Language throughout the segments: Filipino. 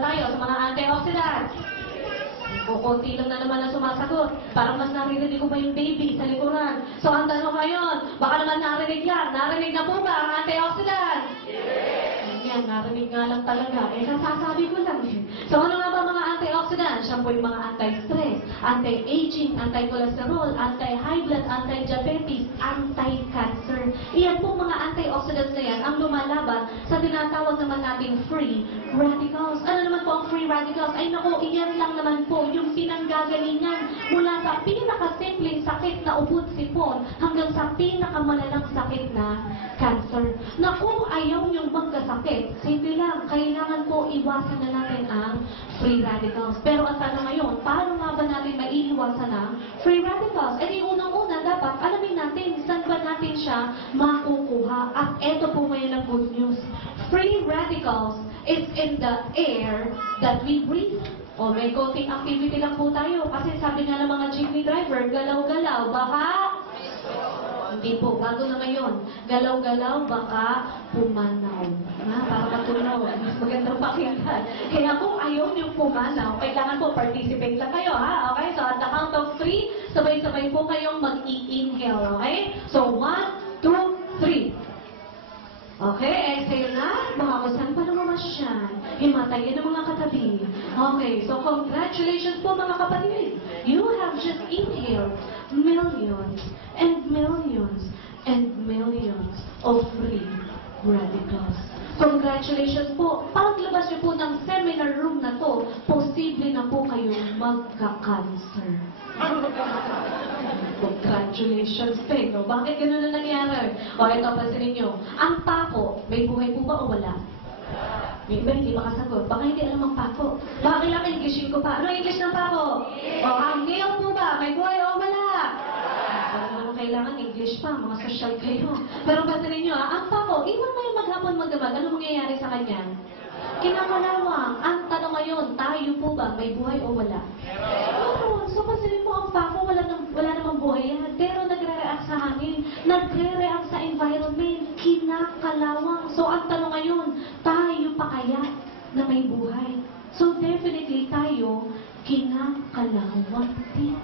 Tayo sa mga antioxidants. Kukunti lang na naman ang sumasagot. Parang mas narinig ko pa yung baby sa likuran. So ang tanong ngayon, baka naman narinig yan. Narinig na po ba ang antioxidants? Yan, narinig nga lang talaga. Eh, kasasabi ko lang. So ano nga ba mga antioxidants? Siya po yung mga anti-stress, anti-aging, anti-cholesterol, anti-high blood, anti-diabetes, anti-cancer. Iyan po mga antioxidants na yan ang lumalaban sa tinatawag naman nating free radicals. Ano naman po ang free radicals? Ay naku, iyan lang naman po yung pinanggagalingan mula sa pinakasimpleng sakit na ubod-sipon hanggang sa pinakamalalang sakit na cancer. Na kung ayaw niyong magkasakit, simple lang, kailangan po iwasan na natin ang free radicals. Pero ang tanong ngayon, paano nga ba natin maiiwasan ang free radicals? E di unang-una, dapat alamin natin saan ba natin siya makukuha. At eto po ngayon ang good news. Free radicals is in the air that we breathe. O may coating activity lang po tayo. Kasi sabi nga ng mga jeepney driver, galaw-galaw, baka... Hindi po, bago na ngayon. Galaw-galaw, baka pumanaw. Ha? Para matunaw. Mas magandang pakinggan. Kaya kung ayaw niyong pumanaw, kailangan po participate lang kayo, ha? Okay? So at the count of 3, sabay-sabay po kayong mag-i-inhale. Okay? So 1, 2, 3. Okay, exhale na. Baka kung saan pa lumamasyan. Himatayin ang mga katabi. Okay, so congratulations po mga kapatid. You have just inhaled millions and millions and millions of free radicals. Congratulations po. Paglabas niyo po ng seminar room na to, posible na po kayong magka-cancer. Congratulations, Peg. No? Bakit gano'n na nangyari? O, ito, pansinin nyo. Ang pako, may buhay po ba o wala? May iba, hindi makasagot. Baka hindi alam ang pako. Baka kailangan Englishin ko pa. Ano English ng pako? O, ang nail po ba? May buhay o wala? Ano kailangan English pa? Mga social kayo. Pero pansinin nyo, ang pako, iwan na yung maghapon magdamag. Ano mangyayari sa kanya? Kinakalawang. Ang tanong ngayon, tayo po ba? May buhay o wala? Meron. So, pansinin mo, ang pako, wala namang buhay yan. Pero nagre-react sa hangin. Nagre-react sa environment. Kinakalawang. So, ang tanong ngayon, tayo pa kaya na may buhay? So, definitely tayo, kinakalawang din.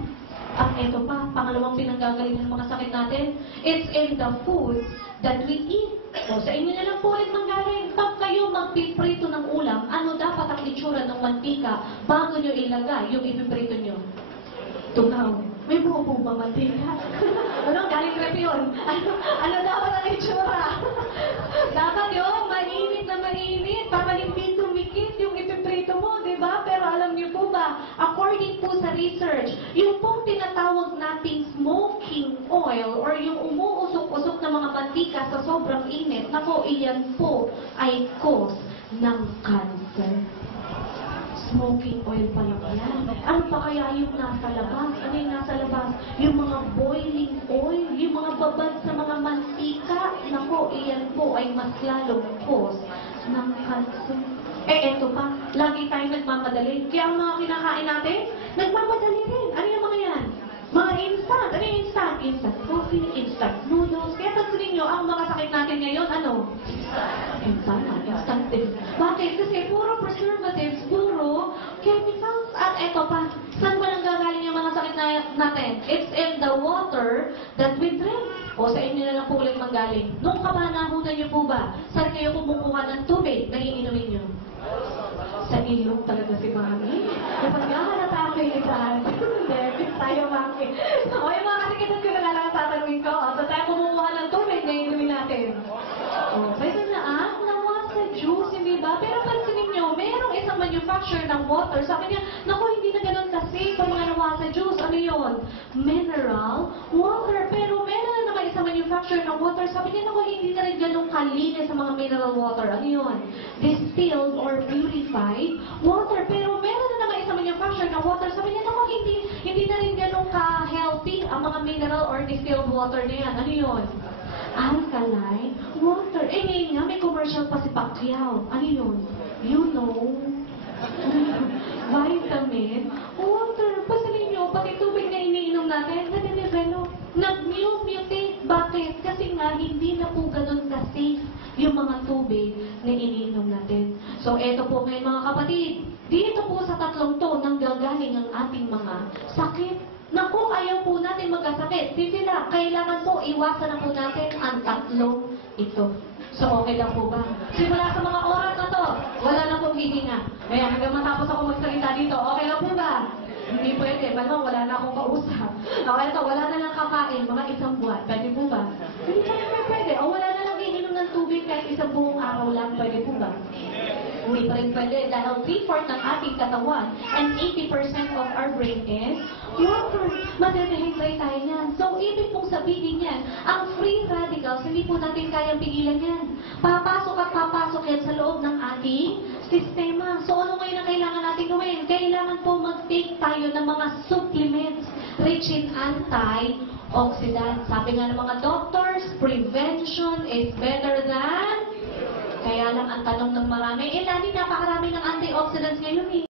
At ito pa, pangalawang pinanggagalingan ng mga sakit natin, it's in the food that we eat. O, sa inyo na lang po ulit manggaling. Pag kayo magpiprito ng ulam, ano dapat ang itsura ng mantika bago nyo ilagay yung ipiprito nyo? Tunaw. May buo po ba mantika? Ano? Galing rep yun. Ano dapat ang itsura? Dapat yung mainit na mainit para hindi tumikit yung ipiprito mo, di ba? Pero alam niyo po ba, according po sa research, yung pong tinatawag nating smoking oil or yung umuusok-usok na mga mantika sa sobrang init, nako, iyan po ay cause ng cancer. Smoking oil pa lang yan. Ano pa kaya yung nasa labas? Ano yung nasa labas? Yung mga boiling oil, yung mga babad sa mga mantika, nako, iyan po ay mas lalong cause ng cancer. Eh, eto pa, lagi tayong nagmamadali. Kaya ang mga kinakain natin, nagmamadali rin. Ano yung mga yan? Mga instant. Ano yung instant? Instant coffee, instant noodles. Kaya pansinin nyo, ang mga sakit natin ngayon, ano? Instant. Instant din. Bakit? Kasi puro preservatives, puro chemicals. At eto pa, saan ba nanggagaling yung mga sakit natin? It's in the water that we drink. O sa inyo na lang po ulit manggaling. Nung kapanahunan nyo po ba, saan kayo kumukuha ng tubig na iinumin nyo? Sa ilog talaga si Mami. Kapag nga halata ako yung itaan, hindi, tayo Mami. O yung mga kasikitan ko na lang tatanungin ko, so tayo kumukuha ng tubig na inumin natin. O, pwede na nawa sa juice, hindi ba? Pero pansinin nyo, merong isang manufacturer ng water. Sabi niya, naku, hindi na ganun kasi pag mga nawa sa juice. Ano yun? Mineral water. Pero meron na naman isang manufacturer ng water. Sabi niya, naku, hindi na rin ganun kalinis sa mga mineral water. Ano yun? Distilled or purified water. Pero meron na naman isang manufacturer ng water. Sabi niya, naku, hindi na rin ganun ka-healthy ang mga mineral or distilled water na yan. Ano yun? Alkaline water. Eh, ngayon nga, may commercial pa si Pacquiao. Ano yun? You know, vitamin water. Pasanin nyo, pati tubig na iniinom natin, nade-develop. Nag-mutate. Bakit? Kasi nga, hindi na po ganun ka-safe yung mga tubig na iniinom natin. So, eto po ngayon mga kapatid. Dito po sa tatlong to nanggagaling ang ating mga sakit. Naku, ayaw po natin magkasakit. Sisila, kailangan po iwasan na po natin ang tatlong ito. So, okay lang po ba? Simula sa mga oras na to, wala na pong hihinga. Kaya hanggang matapos ako magsalita dito, okay lang po ba? Hindi pwede, malamang wala na akong kausap. Okay, ito, wala na lang kakain, mga isang buwan. Pwede po ba? Hindi pa naman pwede. O wala na lang iinom ng tubig kahit isang buong araw lang. Pwede po ba? Hindi pa rin pwede dahil 3/4 ng ating katawan and 80% of our brain is water. Madedehydrate tayo niyan. So, ibig pong sabihin yan, ang free radicals, hindi po natin kayang pigilan yan. Papasok at papasok yan sa loob ng ating sistema. So, ano ngayon ang kailangan natin gawin? Kailangan po mag-take tayo ng mga supplements rich in antioxidants. Sabi nga ng mga doctors, prevention is better than... Kaya lang ang tanong ng marami, lagi napakarami ng antioxidants ngayon eh.